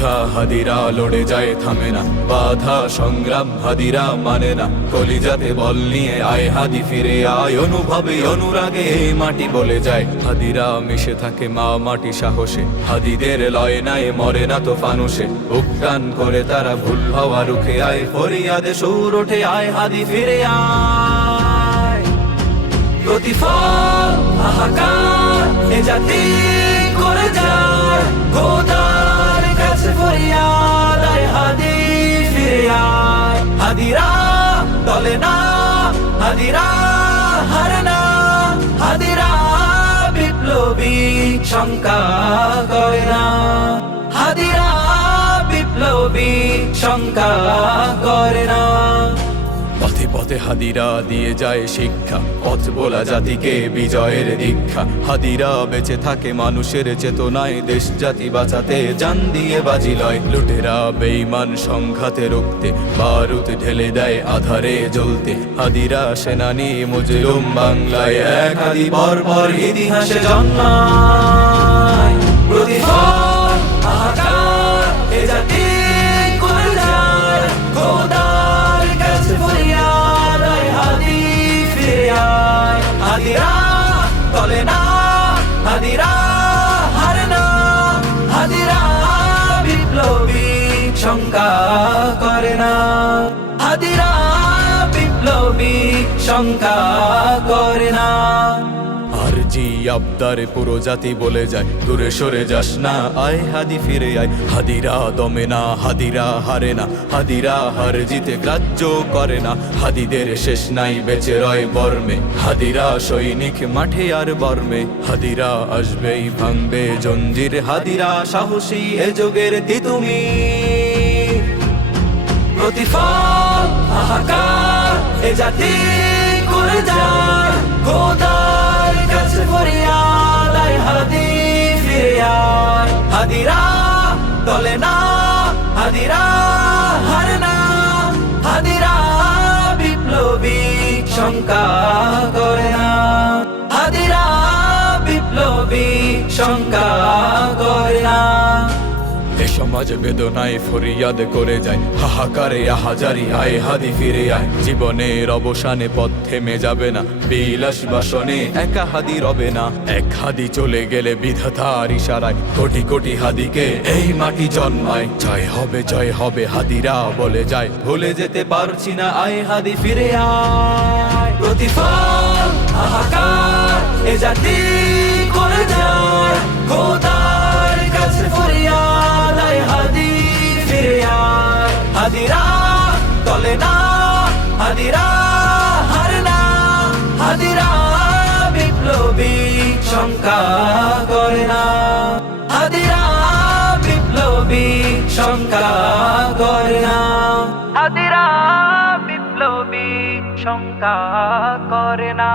যোদ্ধা হাদিরা লড়ে যায় থামে না। বাধা সংগ্রাম হাদিরা মানে না। কলিজাতে বল নিয়ে আয় হাদি ফিরে আয়। অনুভবে অনুরাগে মাটি বলে যায়। হাদিরা মিশে থাকে মা মাটি সাহসে। হাদিদের লয় নাই, মরে না তো ফানুষে। উকান করে তারা ভুল হওয়া রুখে আয়। ফরিয়াদে সুর ওঠে, আয় হাদি ফিরে আয়। প্রতিফল, হাহাকার, এ জাতি হাদিরা হারে না হাদিরা বিপ্লবী শঙ্কা করে না হাদিরা বিপ্লবী শঙ্কা পথে হাদিরা দিয়ে যায় শিক্ষা। পথ বলা জাতিকে বিজয়ের দীক্ষা। হাদিরা বেঁচে থাকে মানুষের চেতনায়। দেশ জাতি বাঁচাতে জান দিয়ে বাজি লয়। লুটেরা বেইমান সংঘাতে রুখতে। বারুদ ঢেলে দেয় আধারে জ্বলতে। হাদিরা সেনানি মুজলুম বাংলায় এক আদি বর্বর ইতিহাসে জন্মায়। প্রতিফল হাদিরা, তলে না, হাদিরা, হারে না, হাদিরা বিপ্লবী শঙ্কা করে না। হাদিরা বিপ্লবী শঙ্কা করে না। আর আবদারে পুরো জাতি বলে যায়, দূরে সরে যাস না, আয় হাদি ফিরে আয়। হাদিরা দমে না, হাদিরা হারে না, হাদিরা হার জিতে গ্রাহ্য করে না। হাদিদের শেষ নাই, বেঁচে রয় বর্মে। হাদিরা সৈনিক মাঠে আর বর্মে। হাদিরা আসবেই ভাঙবে জঞ্জির। হাদিরা সাহসী এ যোগের তিতুমি। প্রতিফল, হাহাকার, এ জাতি করে যায় খোদার হাদিরা, দলে না, হাদিরা, হারে না। হাদিরা বিপ্লবী, শঙ্কা করে না। হাদিরা বিপ্লবী, শঙ্কা করে না। সমাজ বেদনায় ফরিয়াদ করে যায়। হাহাকারে আহাজারি আয় হাদি ফিরে আয়। জীবনের অবসানে পথ থেমে যাবে না। বিলাস বাসনে একা হাদি রবে না। এক হাদি চলে গেলে বিধাতার ইশারায়। কোটি কোটি হাদিকে এই মাটি জন্মায়। জয় হবে জয় হবে, হাদিরা বলে যায়। ভুলে যেতে পারছি না, আয় হাদি ফিরে আয়। প্রতিফল, হাহাকার, এ জাতি করে যায়। খোদার শঙ্কা করে না। হাদিরা বিপ্লবী শঙ্কা করে না। হাদিরা বিপ্লবী শঙ্কা করে না।